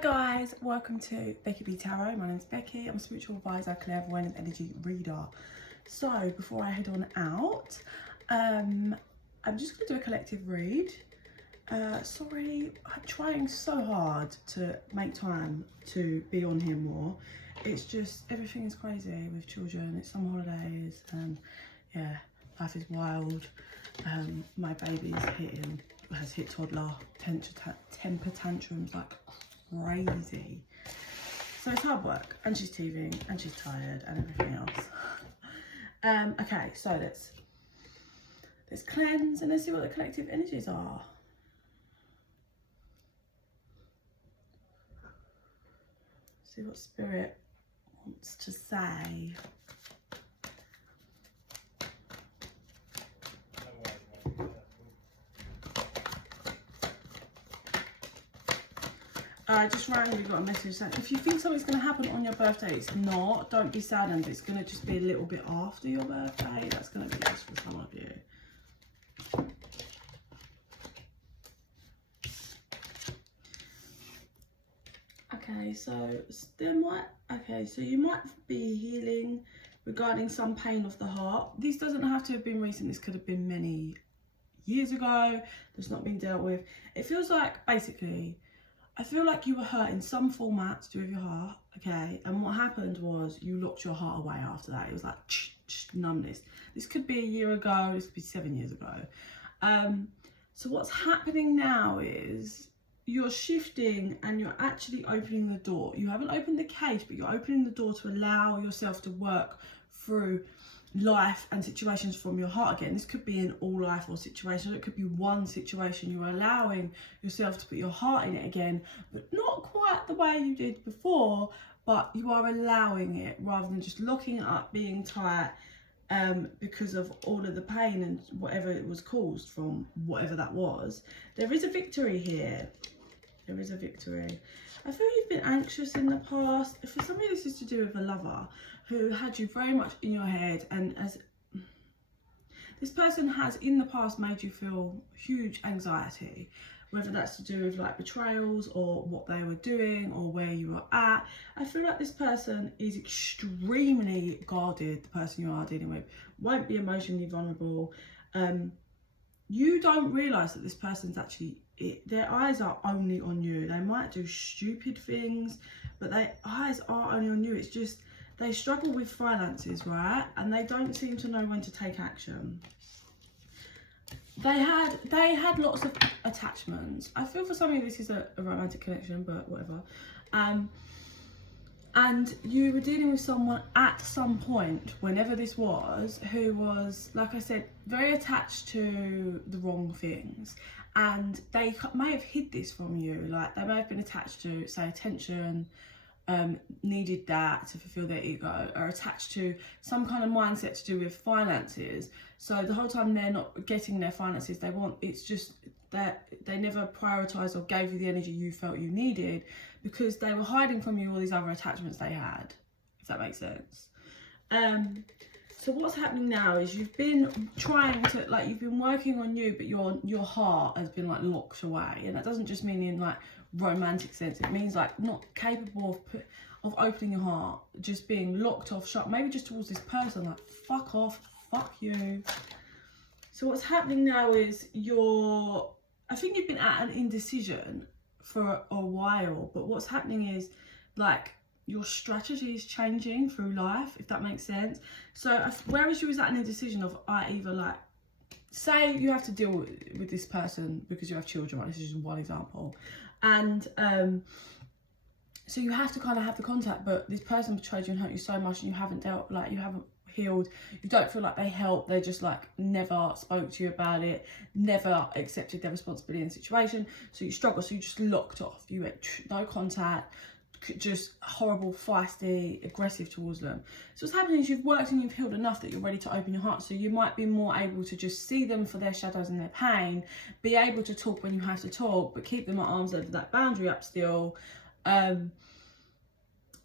guys, welcome to Becky Tarot. My name's Becky. I'm a spiritual advisor, clairvoyant and energy reader. So before I head on out, I'm just going to do a collective read. Sorry, I'm trying so hard to make time to be on here more. It's just everything is crazy with children. It's summer holidays and yeah, life is wild. My baby's has hit toddler temper tantrums like crazy, so it's hard work, and she's teething and she's tired and everything else. Okay, so let's cleanse and let's see what the collective energies are. See what spirit wants to say. I just randomly got a message saying if you think something's going to happen on your birthday, it's not. Don't be saddened. It's going to just be a little bit after your birthday. That's going to be just for some of you. Okay, so you might be healing regarding some pain of the heart. This doesn't have to have been recent. This could have been many years ago. That's not been dealt with. It feels like basically, I feel like you were hurt in some format to do with your heart, okay? And what happened was you locked your heart away after that. It was like numbness. This could be a year ago, this could be 7 years ago. So what's happening now is you're shifting and you're actually opening the door. You haven't opened the cage, but you're opening the door to allow yourself to work through life and situations from your heart again. This could be in all life or situations. It could be one situation. You're allowing yourself to put your heart in it again, but not quite the way you did before, but you are allowing it rather than just locking it up, being tight because of all of the pain and whatever it was caused from whatever that was. There is a victory here. There is a victory. I feel you've been anxious in the past. For some of you, this is to do with a lover who had you very much in your head, and as this person has in the past made you feel huge anxiety, whether that's to do with like betrayals or what they were doing or where you were at. I feel like this person is extremely guarded, the person you are dealing with, won't be emotionally vulnerable. You don't realise that this person's actually, their eyes are only on you. They might do stupid things, but their eyes are only on you. It's just, they struggle with finances, right? And they don't seem to know when to take action. They had lots of attachments. I feel for some of you this is a romantic connection, but whatever. And you were dealing with someone at some point, whenever this was, who was, like I said, very attached to the wrong things. And they may have hid this from you. Like they may have been attached to, say, attention, needed that to fulfill their ego, or attached to some kind of mindset to do with finances. So the whole time they're not getting their finances they want, it's just that they never prioritized or gave you the energy you felt you needed because they were hiding from you all these other attachments they had, if that makes sense. So what's happening now is you've been trying to, like, you've been working on you, but your heart has been like locked away, and that doesn't just mean in like romantic sense. It means like not capable of opening your heart, just being locked off shut, maybe just towards this person, like fuck off, fuck you. So what's happening now is I think you've been at an indecision for a while, but what's happening is like your strategy is changing through life, if that makes sense. So whereas you was at an indecision of either like, say you have to deal with this person because you have children, right? This is just one example. And so you have to kind of have the contact, but this person betrayed you and hurt you so much, and you haven't healed. You don't feel like they helped. They just like never spoke to you about it, never accepted their responsibility in the situation. So you struggle. So you just locked off. You went no contact, just horrible, feisty, aggressive towards them. So what's happening is you've worked and you've healed enough that you're ready to open your heart. So you might be more able to just see them for their shadows and their pain, be able to talk when you have to talk, but keep them at arm's length, that boundary up still, and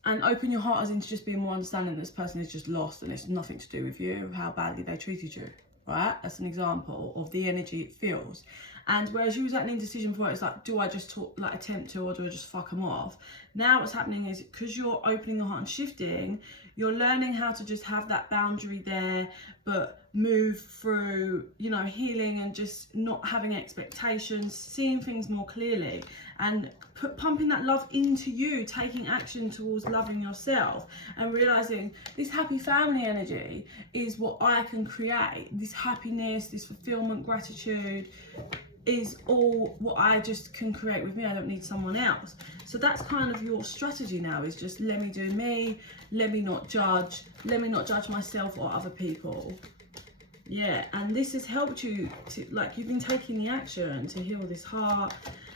open your heart as into just being more understanding that this person is just lost and it's nothing to do with you, how badly they treated you, right? That's an example of the energy it feels. And whereas you was at an indecision before, it's like, do I just talk, like attempt to, or do I just fuck them off? Now what's happening is, because you're opening your heart and shifting, you're learning how to just have that boundary there, but move through, you know, healing and just not having expectations, seeing things more clearly, and pumping that love into you, taking action towards loving yourself, and realizing this happy family energy is what I can create. This happiness, this fulfillment, gratitude is all what I just can create with me. I don't need someone else. So that's kind of your strategy now, is just let me do me, let me not judge myself or other people. Yeah, and this has helped you to, like, you've been taking the action to heal this heart,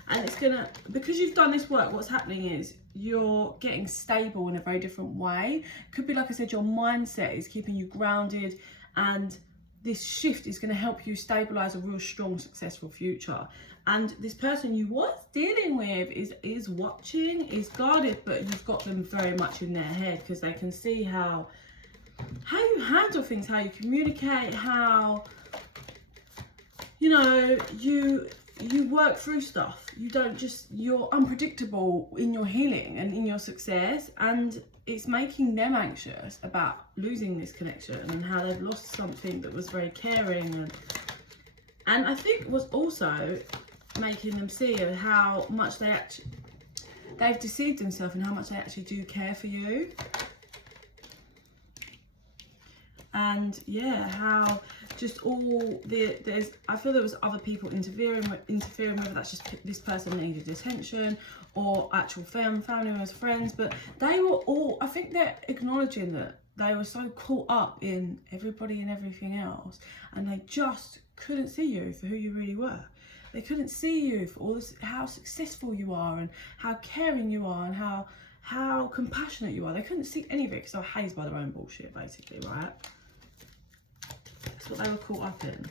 and it's gonna, because you've done this work, what's happening is you're getting stable in a very different way. Could be, like I said, your mindset is keeping you grounded, and this shift is going to help you stabilize a real strong, successful future. And this person you was dealing with is watching, is guarded, but you've got them very much in their head, because they can see how you handle things, how you communicate, how, you know, you work through stuff. You don't just, you're unpredictable in your healing and in your success, and it's making them anxious about losing this connection and how they've lost something that was very caring, and I think was also making them see how much they've deceived themselves, and how much they actually do care for you. And yeah, how just all there's, I feel there was other people interfering, whether that's just this person needed attention or actual family members, friends, but they were all, I think they're acknowledging that they were so caught up in everybody and everything else, and they just couldn't see you for who you really were. They couldn't see you for all this, how successful you are and how caring you are and how compassionate you are. They couldn't see any of it because they were hazed by their own bullshit, basically, right? That's what they were caught up in.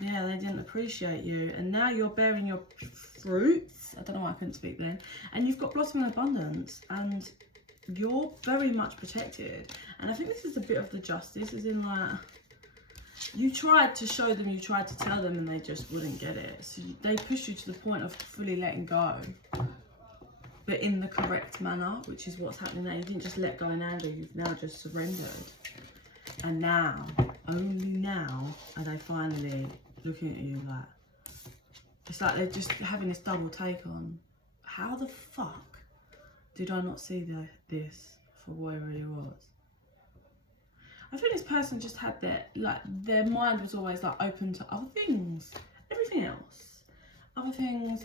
Yeah, they didn't appreciate you, and now you're bearing your fruits. I don't know why I couldn't speak then. And you've got blossom and abundance, and you're very much protected. And I think this is a bit of the justice, as in, like, you tried to show them, you tried to tell them, and they just wouldn't get it. So they pushed you to the point of fully letting go, but in the correct manner, which is what's happening there. You didn't just let go in anger, you've now just surrendered. And now, only now, are they finally looking at you like, it's like they're just having this double take on, how the fuck did I not see this for what it really was? I think this person just had their mind was always like open to other things, everything else. Other things,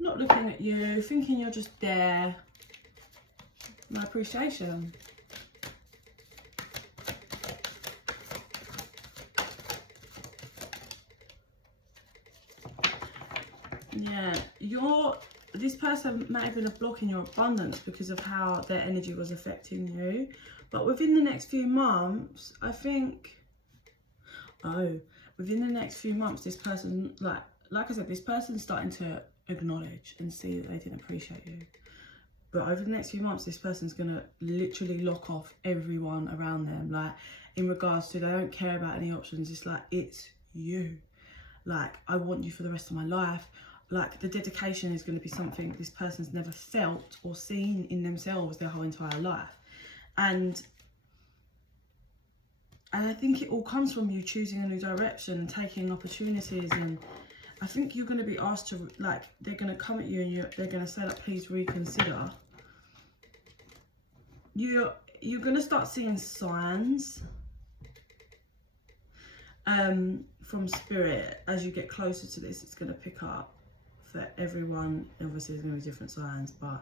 not looking at you, thinking you're just there. My appreciation. Yeah, this person may have been a block in your abundance because of how their energy was affecting you. But within the next few months, I think, within the next few months, this person, like I said, this person's starting to acknowledge and see that they didn't appreciate you. But over the next few months, this person's going to literally lock off everyone around them. Like, in regards to, they don't care about any options. It's like, it's you. Like, I want you for the rest of my life. Like, the dedication is going to be something this person's never felt or seen in themselves their whole entire life. And I think it all comes from you choosing a new direction, taking opportunities, and I think you're going to be asked to, like, they're going to come at you and they're going to say, like, please reconsider. You're going to start seeing signs from spirit as you get closer to this. It's going to pick up for everyone. Obviously there's going to be different signs, but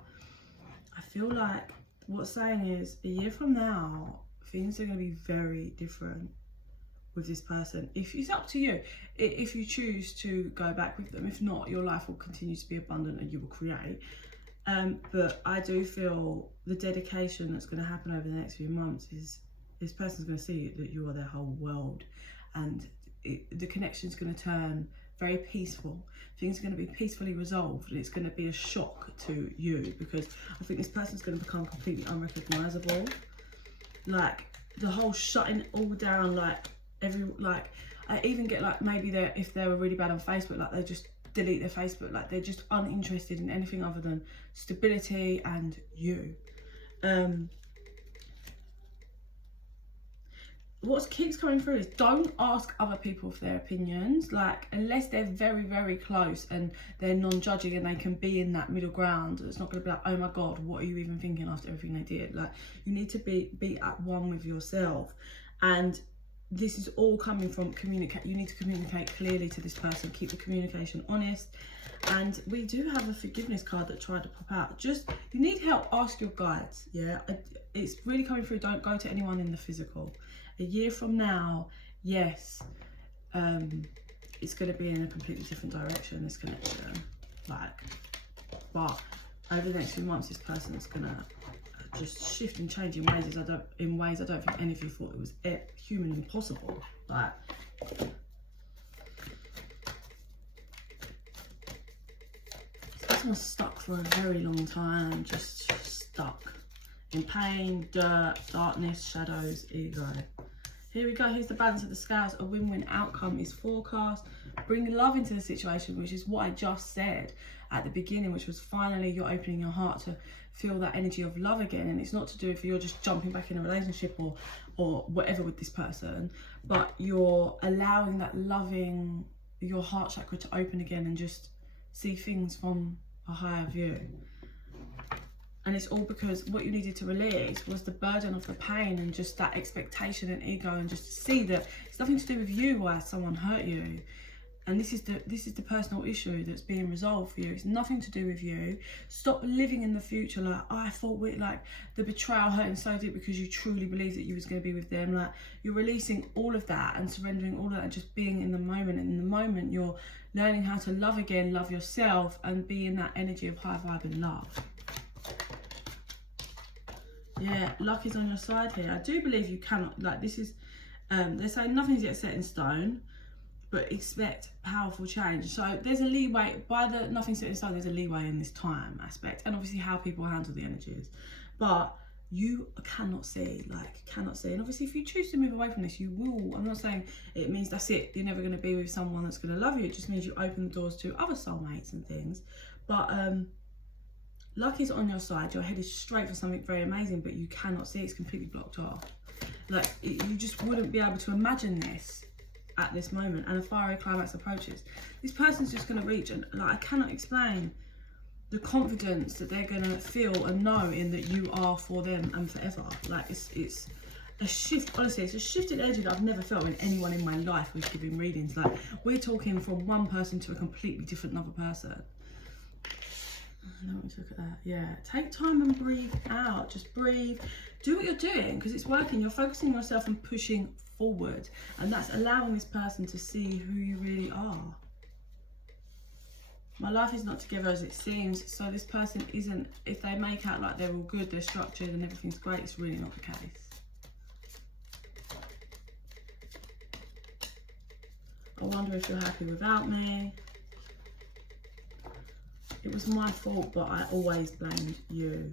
I feel like what's saying is a year from now things are going to be very different with this person. If it's up to you, if you choose to go back with them. If not, your life will continue to be abundant and you will create. But I do feel the dedication that's going to happen over the next few months is this person's going to see that you are their whole world, and the connection's going to turn very peaceful. Things are going to be peacefully resolved, and it's going to be a shock to you because I think this person's going to become completely unrecognizable. Like, the whole shutting all down, I I even get like, maybe if they were really bad on Facebook, like they just delete their Facebook, like they're just uninterested in anything other than stability and you. What keeps coming through is don't ask other people for their opinions, like unless they're very, very close and they're non-judging and they can be in that middle ground. It's not going to be like, oh my god, what are you even thinking after everything they did? Like, you need to be at one with yourself. And this is all coming from communicate. You need to communicate clearly to this person, keep the communication honest. And we do have a forgiveness card that tried to pop out. Just, you need help, ask your guides. Yeah, it's really coming through. Don't go to anyone in the physical. A year from now, yes, it's going to be in a completely different direction, this connection. Like, but over the next few months, this person is going to just shift and change in ways I don't think any of you thought it was humanly possible. Like, this one's stuck for a very long time, just stuck in pain, dirt, darkness, shadows, ego. Here we go, here's the balance of the scales. A win-win outcome is forecast. Bring love into the situation, which is what I just said at the beginning, which was finally you're opening your heart to feel that energy of love again. And it's not to do if you're just jumping back in a relationship or whatever with this person, but you're allowing that loving, your heart chakra to open again and just see things from a higher view. And it's all because what you needed to release was the burden of the pain and just that expectation and ego, and just to see that it's nothing to do with you why someone hurt you. And this is the personal issue that's being resolved for you. It's nothing to do with you. Stop living in the future like, oh, I thought like the betrayal hurting so deep because you truly believed that you was going to be with them. Like, you're releasing all of that and surrendering all of that and just being in the moment. And in the moment, you're learning how to love again, love yourself, and be in that energy of high vibe and love. Yeah, luck is on your side here. I do believe you cannot, like, this is, they're saying nothing's yet set in stone, but expect powerful change. So there's a leeway, by the nothing's set in stone, there's a leeway in this time aspect, and obviously how people handle the energies. But you cannot see, And obviously if you choose to move away from this, you will. I'm not saying it means that's it, you're never going to be with someone that's going to love you. It just means you open the doors to other soulmates and things. But luck is on your side. Your head is straight for something very amazing, but you cannot see. It's completely blocked off. Like, you just wouldn't be able to imagine this at this moment. And a fiery climax approaches. This person's just going to reach, and like, I cannot explain the confidence that they're going to feel and know in that you are for them and forever. Like, it's a shift. Honestly, it's a shift in energy that I've never felt in anyone in my life who's giving readings. Like, we're talking from one person to a completely different another person. I don't want to look at that. Yeah, take time and breathe out. Just breathe. Do what you're doing because it's working. You're focusing on yourself and pushing forward, and that's allowing this person to see who you really are. My life is not together as it seems. So this person isn't, if they make out like they're all good, they're structured and everything's great, it's really not the case. I wonder if you're happy without me. It was my fault, but I always blamed you.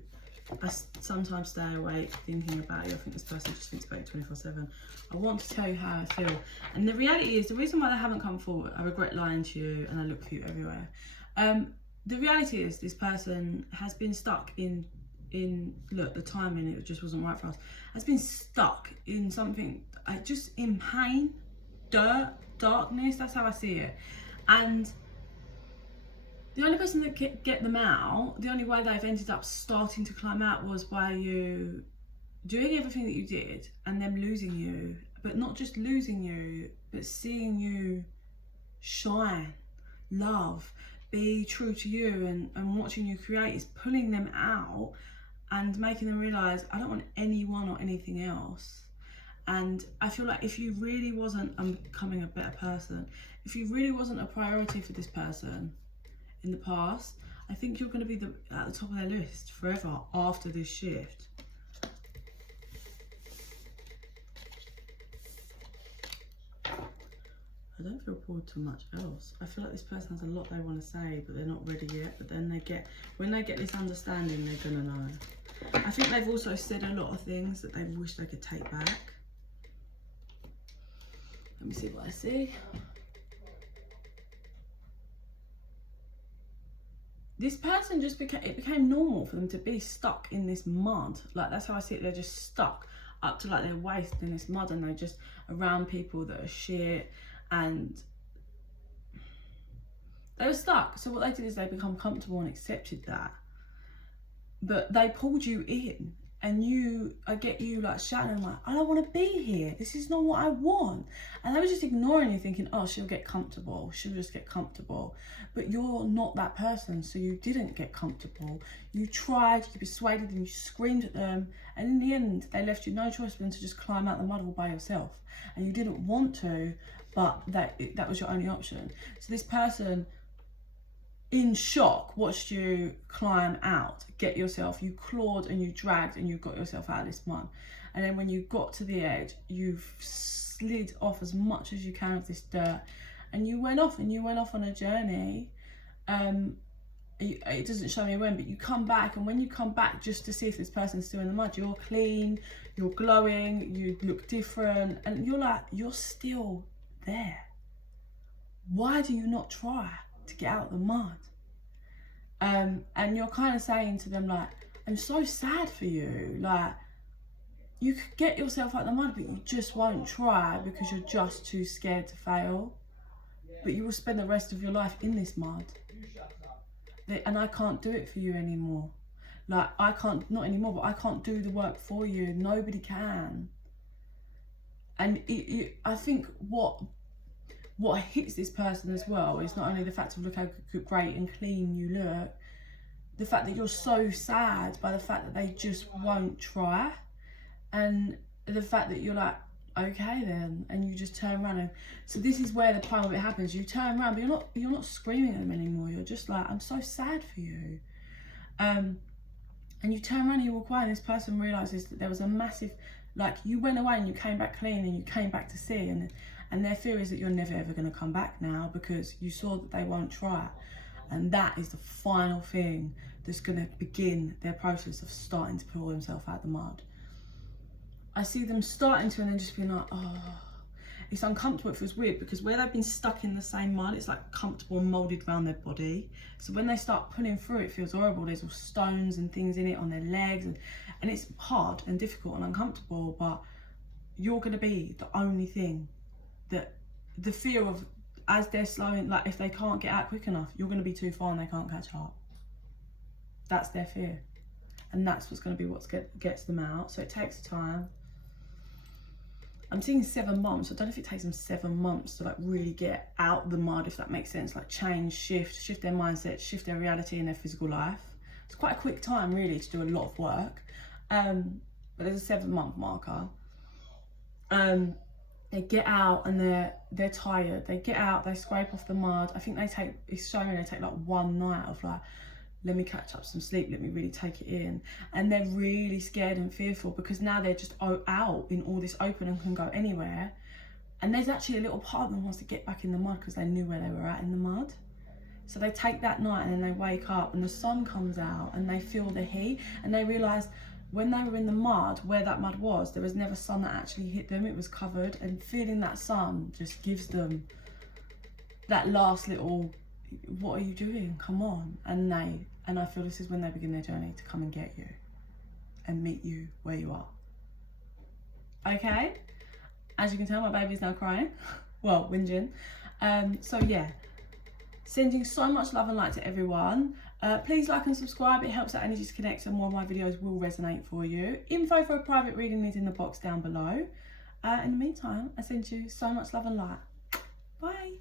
I sometimes stay awake thinking about you. I think this person just thinks about you 24/7. I want to tell you how I feel. And the reality is, the reason why they haven't come forward, I regret lying to you and I look for you everywhere. The reality is, this person has been stuck in look, the timing, it just wasn't right for us. Has been stuck in something, just in pain, dirt, darkness. That's how I see it. And the only person that could get them out, the only way they've ended up starting to climb out was by you doing everything that you did and them losing you, but not just losing you, but seeing you shine, love, be true to you, and watching you create is pulling them out and making them realise, I don't want anyone or anything else. And I feel like if you really wasn't, I'm becoming a better person, if you really wasn't a priority for this person in the past, I think you're going to be at the top of their list forever after this shift. I don't feel pulled to much else. I feel like this person has a lot they want to say, but they're not ready yet. But then when they get this understanding, they're going to know. I think they've also said a lot of things that they wish they could take back. Let me see what I see. This person just became normal for them to be stuck in this mud. Like, that's how I see it. They're just stuck up to like their waist in this mud, and they're just around people that are shit, and they were stuck. So what they did is they become comfortable and accepted that. But they pulled you in, and I get you like shouting like, I don't want to be here. This is not what I want. And they were just ignoring you, thinking, oh, she'll get comfortable. She'll just get comfortable. But you're not that person, so you didn't get comfortable. You tried, you persuaded them, you screamed at them, and in the end, they left you no choice but to just climb out the mud all by yourself. And you didn't want to, but that was your only option. So this person, in shock, watched you climb out, get yourself, you clawed and you dragged and you got yourself out of this mud. And then when you got to the edge, you've slid off as much as you can of this dirt, and you went off on a journey. It doesn't show me when, but you come back, and when you come back just to see if this person's still in the mud, you're clean, you're glowing, you look different, and you're like, you're still there. Why do you not try to get out of the mud? And you're kind of saying to them like, I'm so sad for you. Like, you could get yourself out of the mud, but you just won't try because you're just too scared to fail. But you will spend the rest of your life in this mud. And I can't do it for you anymore. Like, I can't, not anymore, but I can't do the work for you. Nobody can. And I think what hits this person as well is not only the fact of look how great and clean you look, the fact that you're so sad by the fact that they just won't try, and the fact that you're like, okay then, and you just turn around. And so this is where the part of it happens. You turn around, but you're not screaming at them anymore. You're just like, I'm so sad for you. And you turn around and you walk away, and this person realizes that there was a massive, like, you went away and you came back clean and you came back to see, and their fear is that you're never ever going to come back now because you saw that they won't try. And that is the final thing that's going to begin their process of starting to pull themselves out of the mud. I see them starting to, and then just being like, oh, it's uncomfortable. It feels weird because where they've been stuck in the same mud, it's like comfortable and moulded around their body. So when they start pulling through, it feels horrible. There's all stones and things in it on their legs, and it's hard and difficult and uncomfortable, but you're going to be the only thing that the fear of, as they're slowing, like if they can't get out quick enough, you're going to be too far and they can't catch up. That's their fear. And that's what's going to be what gets them out. So it takes time. I'm seeing 7 months. I don't know if it takes them 7 months to like really get out the mud, if that makes sense. Like change, shift their mindset, shift their reality in their physical life. It's quite a quick time really to do a lot of work. But there's a 7-month marker. They get out and they're tired. They get out, they scrape off the mud. I think it's showing they take like 1 night of like, let me catch up some sleep, let me really take it in. And they're really scared and fearful because now they're just out in all this open and can go anywhere. And there's actually a little part of them wants to get back in the mud because they knew where they were at in the mud. So they take that night and then they wake up and the sun comes out and they feel the heat, and they realise when they were in the mud, where that mud was, there was never sun that actually hit them, it was covered, and feeling that sun just gives them that last little, what are you doing? Come on. And I feel this is when they begin their journey to come and get you and meet you where you are. Okay? As you can tell, my baby's now crying. Well, whinging. So yeah, sending so much love and light to everyone. Please like and subscribe. It helps our energies connect and more of my videos will resonate for you. Info for a private reading is in the box down below. In the meantime, I send you so much love and light. Bye.